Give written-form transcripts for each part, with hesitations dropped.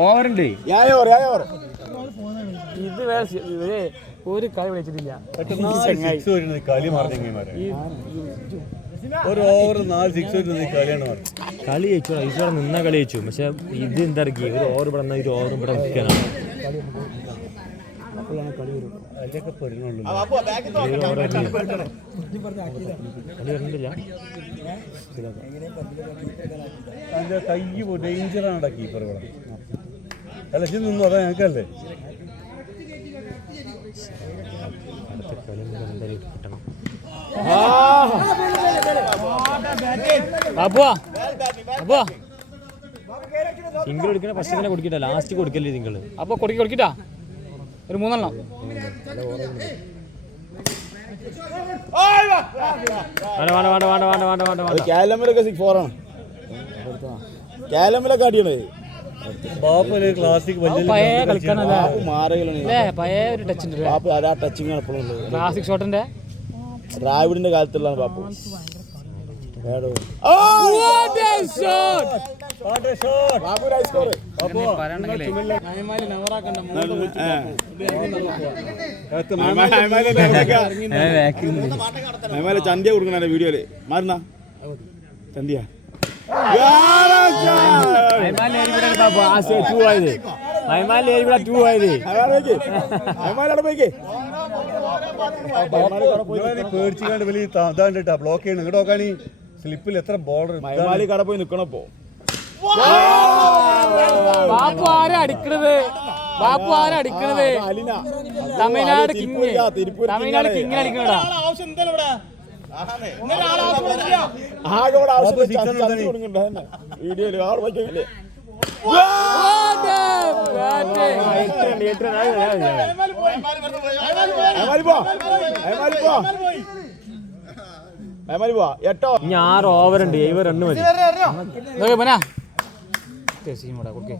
ഓവറുണ്ട് ഇത് ഒരു കളി വിളിച്ചിട്ടില്ല. ഒരു ഓവർ 4 6 വരുന്ന കളിയാണ് കളി ജയിച്ചു ഈശ്വരൻ നിന്ന കളി ജയിച്ചു. പക്ഷെ ഇത് എന്താ ഒരു ഓവർ ഇവിടെ ഒരു ഓവർ ഇവിടെ നിൽക്കാനാണ്. അതിലൊക്കെ പൊരുന്നുള്ളൂ. കളി വരുന്നില്ല. അതിന്റെ കൈ ഡേഞ്ചറാണ് കീപ്പർ ഇവിടെ. അല്ല ഇത് നിന്നു അതാ ഞങ്ങൾക്കല്ലേ അടുത്ത കളി എന്തായാലും കിട്ടണം. സിംഗിൾ കൊടുക്കണ ഫസ്റ്റ് തന്നെ കൊടുക്കിട്ട ലാസ്റ്റ് കൊടുക്കല്ലേ സിംഗിൾ. അപ്പൊ കൊടുക്കിട്ടാ ഒരു 3 എണ്ണം. ക്ലാസിക് ഷോട്ടിന്റെ ദ്രാവിഡിന്റെ കാലത്തുള്ള ബാപ്പു. ചന്തിയ കൊടുക്കണ വീഡിയോയില് മാറുന്ന ചന്തിയ പേടിച്ചാണ്ട് വലിയ ഇതാണ്ടിട്ടാ ബ്ലോക്ക് ചെയ്യണം. ഇങ്ങോട്ട് നോക്കാണി സ്ലിപ്പിൽ എത്ര ബോർഡർ മൈമാലി കട പോയി നിക്കണപ്പോ ബാപ്പു ആരാ അടിക്കണത്? തമിഴ്നാട് കിങ് അടിക്കണടാ. വീഡിയോയില് ആള് വയ്ക്കില്ലേ ഇനി 6 ഓവറുണ്ട്. 70 റണ്ണ് മതി. നമുക്ക്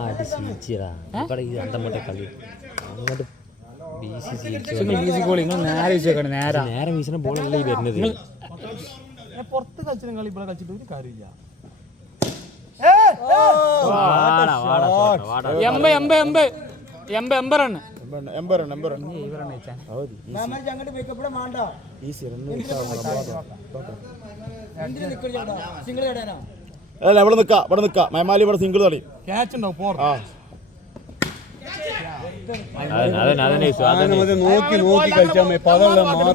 ആടി സ്വീച്ചിടാ ഇവിടെ ഈ അന്തമ്മട്ടെ കളി അങ്ങോട്ട് നേരെ വീശുന്ന ബോളല്ലേ ഈ വരുന്നത്. പുറത്ത് കളിച്ച കളി ഇവിടെ കളിച്ചിട്ട് ഒരു കാര്യമില്ല. അല്ല ഇവിടെ നിക്കാം മൈമാലി ഇവിടെ സിംഗിൾ കളി നോക്കി നോക്കി കളിച്ചാൽ മാത്രം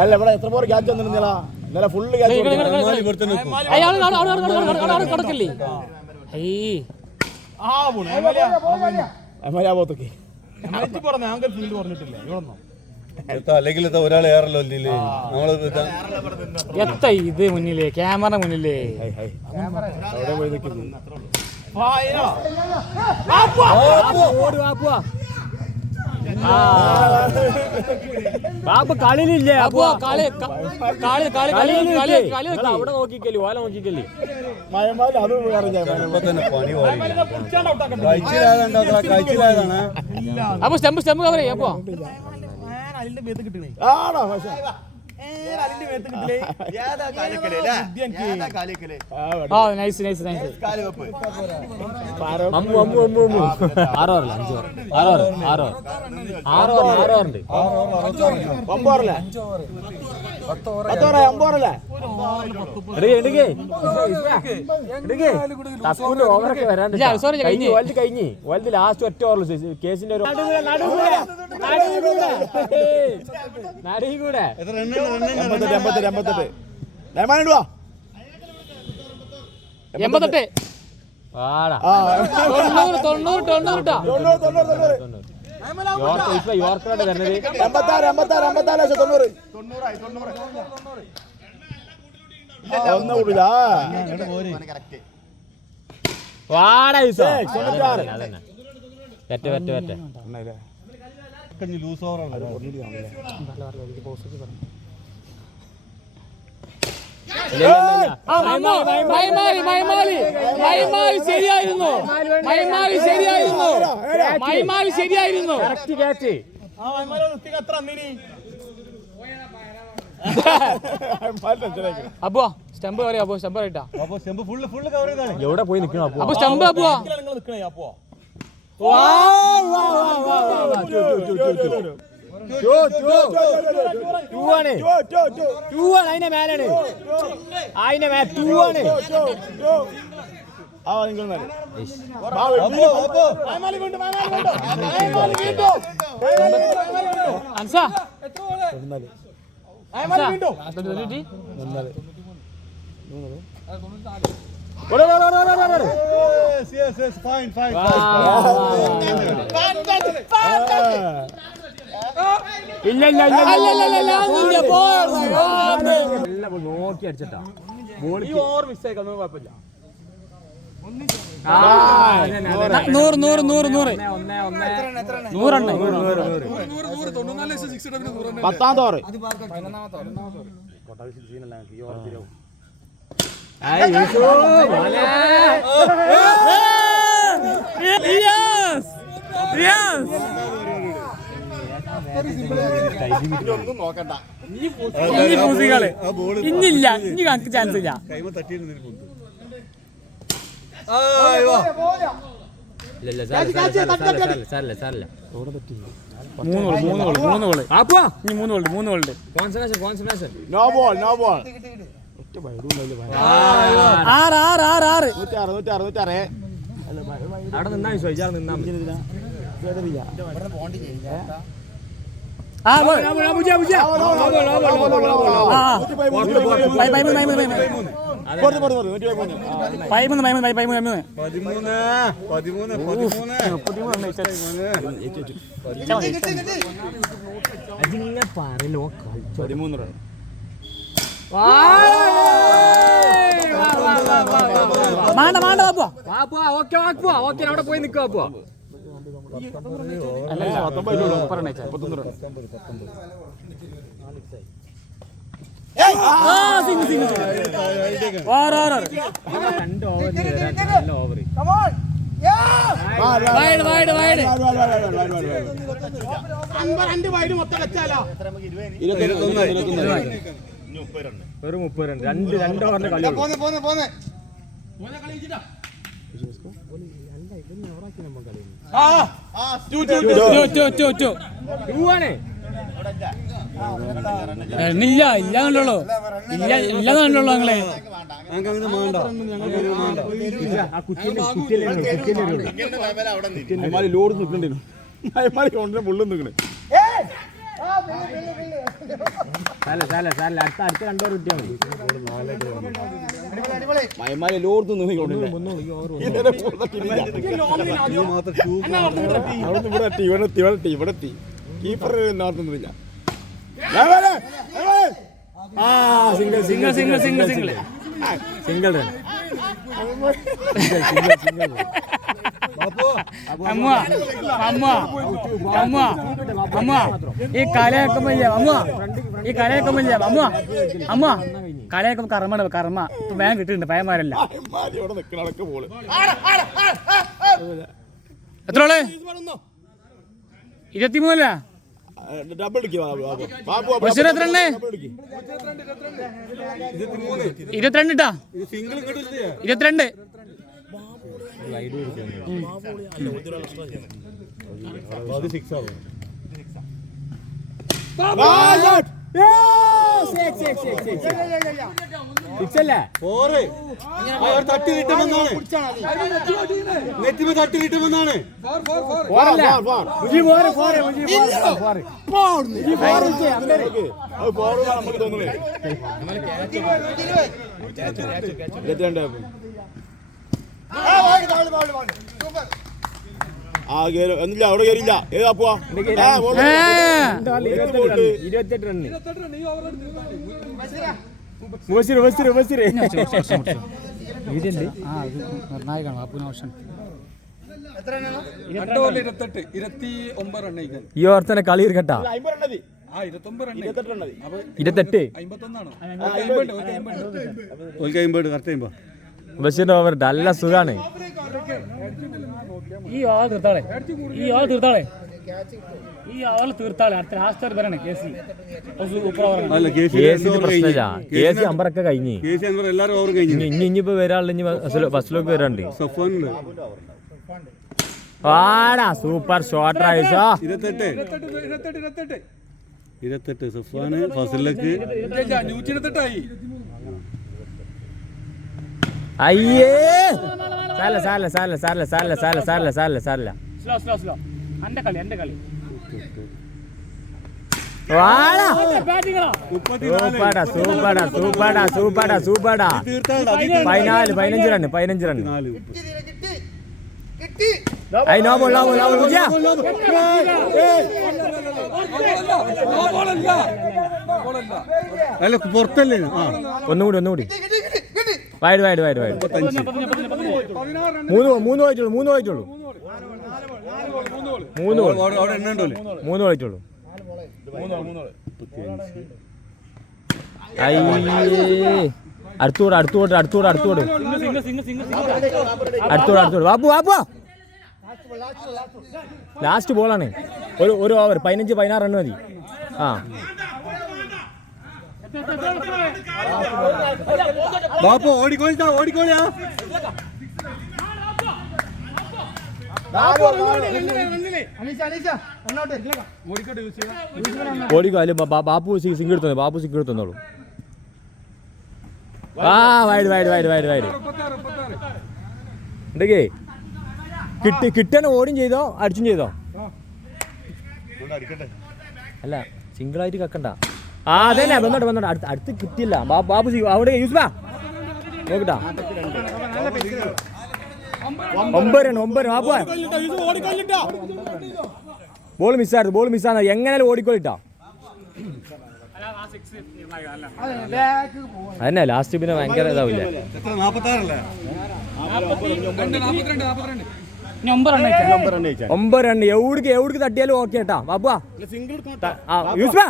അല്ല ഇവിടെ എത്ര പോലും ക്യാച്ച് വന്നിരുന്നില്ല. ഇന്നലെ ഫുള്ള് ക്യാച്ച് അല്ലെങ്കിൽ ഒരാൾ ഏറല്ലോ ഇത് മുന്നിലേ ക്യാമറ മുന്നിലേ ബാപ്പ കളിയിലില്ലേ? അവിടെ നോക്കിക്കല്ലേ ഓല നോക്കിക്കല്ലേ. മയമാലി അത് കഴിച്ചിലായതാണ്. അപ്പൊ സ്റ്റെമ്പ് കവറേ അപ്പൊ ആണോ പക്ഷേ കഴിഞ്ഞ് ലാസ്റ്റ് ഒറ്റ ഓവർ കേസിന്റെ ഒരു കൂടെ 88 യോർക്കറോട് വരുന്നത് 90. ലൂസ് ഓവറാണ്. ശരിയായിരുന്നു. അപ്പോ സ്റ്റംപ് പറയാ അപ്പോ സ്റ്റംപ് പറയട്ടാ അപ്പൊ സ്റ്റെമ്പ് ഫുള്ള് കവർ ചെയ്താണ്. എവിടെ പോയി നിൽക്കണം അപ്പോ അപ്പോ സ്റ്റംപ് അപ്പോ അതിന്റെ മേലാണ് അതിന്റെ മേലെ 2 ആണ്. ANSA Yes, fine. നോക്കി അടിച്ചിട്ടാ ഈ ഓവർ മിസ്സായി ഒന്നും കുഴപ്പമില്ല. 100 10ാമത്തെ ഓവർ ഒന്നും നോക്കണ്ട. ഇന്നില്ല ഇനി കണക്ക് ചാൻസ് ഇല്ല. കൈമ തട്ടിയിരുന്നു. നോ ബോൾ 6 106 അവിടെ നിന്നാ ചോദിച്ചാൽ നിന്നാ പറയലോ 13 റൺ. ഓക്കെ അവിടെ പോയി നിൽക്കുക അപ്പോ ഒരു 30 റൺ 2 ഓവറിന്റെ കളി ഇല്ലാന്നുള്ളൂ ഞങ്ങളെ ലോഡ് നിൽക്കണ്ടേ മുള്ളും നിൽക്കണേ. അടുത്ത 2 ഓവർ കിട്ടിയാൽ മതി. മയമാരി ലോഡ് നിന്നിക്കൊണ്ടില്ല. ഇവിടെ എത്തി കീപ്പർ നോർത്തുന്നില്ല. സിംഗിൾ റൺ ഈ കളിയാക്കുമ്പോ കർമ്മ ഇപ്പൊ വേഗം കിട്ടുന്നുണ്ട് പയന്മാരല്ല. എത്ര 23 ഡബിൾ 22 ട്ടാ 22 തട്ടി കിട്ടുമെന്നാണ്. തട്ടി കിട്ടുമെന്നാണ്. എന്നില്ല അവിടെ കയറിയില്ല. ഏതാ പോവാ 28 റണ്ണ്. ഈ ഓർത്തന്നെ കളി ഇരിക്കട്ടാ 28 ബഷീറിന്റെ ഓവർ നല്ല സുഖാണ്. ഈ ആൾ തീർത്താളെ ഈ അവള് തീർത്താളെ അടുത്ത ലാസ്റ്റ് ഒരു പറയണേ കേസി സൂപ്പർ ഓവർ അല്ല കേസിന്റെ പ്രശ്നമില്ല. കേസി അമ്പറൊക്കെ കഴിഞ്ഞ് എല്ലാവരും ഓവർ കഴിഞ്ഞു. ഇനിയിപ്പോ വരാനുള്ള ഇനി ബസ്സിലൊക്കെ വരാണ്ട്. സഫാനുണ്ട്. വാടാ സൂപ്പർ ഷോട്ട് റൈസോ. 28 സഫാന് ഫസലിലേക്ക് അയ്യേ സാല സാല സാല സാല സാല സാല സാല സാല സാല സ്ലോ സ്ലോ സ്ലോ എന്റെ കളി വാടാ ബാറ്റിംഗാ സൂപ്പറാ സൂപ്പറാ സൂപ്പറാ സൂപ്പറാ സൂപ്പറാ 15 റൺ 15 റൺ. ഐ നോ ബോൾ വിജയ അല്ല പുറത്തല്ലേ. ഒന്നുകൂടി വൈഡ് മൂന്ന് പോയിട്ടുള്ളൂ 3 പോയിട്ടുള്ളൂ. അയ്യേ അടുത്തോട് ബാബു ലാസ്റ്റ് ബോളാണ്. ഒരു ഓവർ 15-16 റൺ മതി. ആ ബാപ്പു ഓടിക്കോളിയാ. ഓടിക്കോ അല്ലെ ബാപ്പു സിംഗ് എടുത്തോളൂ. ആ വൈഡ് ഉണ്ടെങ്കേ കിട്ടണ ഓടും ചെയ്തോ അടിച്ചും ചെയ്തോ. അല്ല സിംഗിളായിട്ട് കക്കണ്ട. ആ അതന്നെ വന്നോട്ടെ അടുത്ത് കിട്ടിയില്ല. ബാബു അവിടെ യൂസ്ബാ നോക്കട്ടാ. 9 റൺ ബാബു. ബോൾ മിസ്സാണ് എങ്ങനെയാലും ഓടിക്കോളിട്ടാ. അതന്നെ ലാസ്റ്റ് പിന്നെ ഭയങ്കര ഇതാവില്ല. 9 റൺ എവിടേക്ക് തട്ടിയാലും ഓക്കെ കേട്ടാ ബാബു. യൂസ്ബാ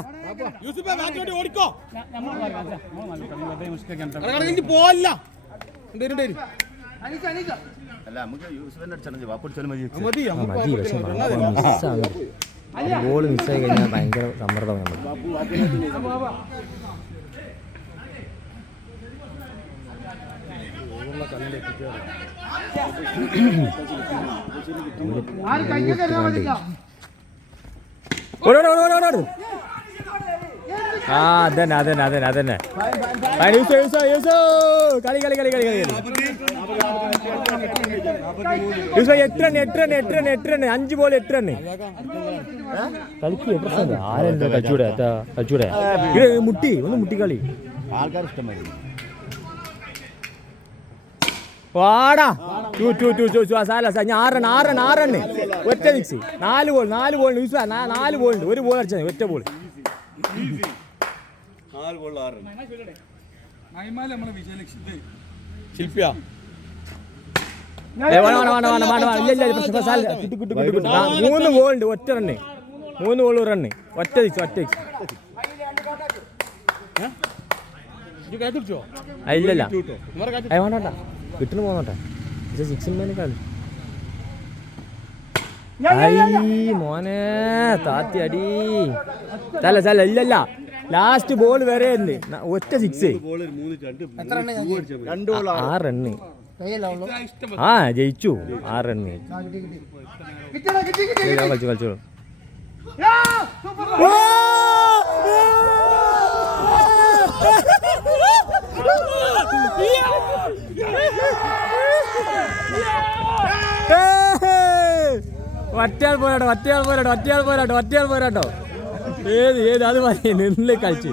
ബോൾ മിസ്സായി കഴിഞ്ഞാൽ ഭയങ്കര സമ്മർദ്ദമാണ്. ആ അതന്നെ കളി 8 റൺ 5 ബോൾ 8 റൺ കളിക്ക്. ആരെന്താ കളിച്ചൂടെ മുട്ടി കളി ആൾക്കാർ ഇഷ്ടമായിരുന്നു. വാടാ 6 റൺ ഒറ്റ സിക്സ്. 4 ബോൾ 4 ബോൾ 1 ബോൾ അടിച്ചത് ഒറ്റ ബോൾ. ശില്പിയാ 3 ബോളുണ്ട് ഒറ്റ റണ്ണ്. 3 ബോൾ റണ്ണ് ഒറ്റ സിക്സ്. ഇല്ലല്ല വേണ്ട കിട്ടുന്നു പോന്നോട്ടെ. 6 കളി മോനെ താത്തി അടി ചല ഇല്ലല്ല. ലാസ്റ്റ് ബോൾ വരെ ഒറ്റ 6 6 റണ്ണ്. ആ ജയിച്ചു 6 റണ്ണ് കളിച്ചോളൂ. ഒറ്റയാൾ പോരാട്ടോ. ഏത് അത് മതി നിന്ന് കളിച്ച്.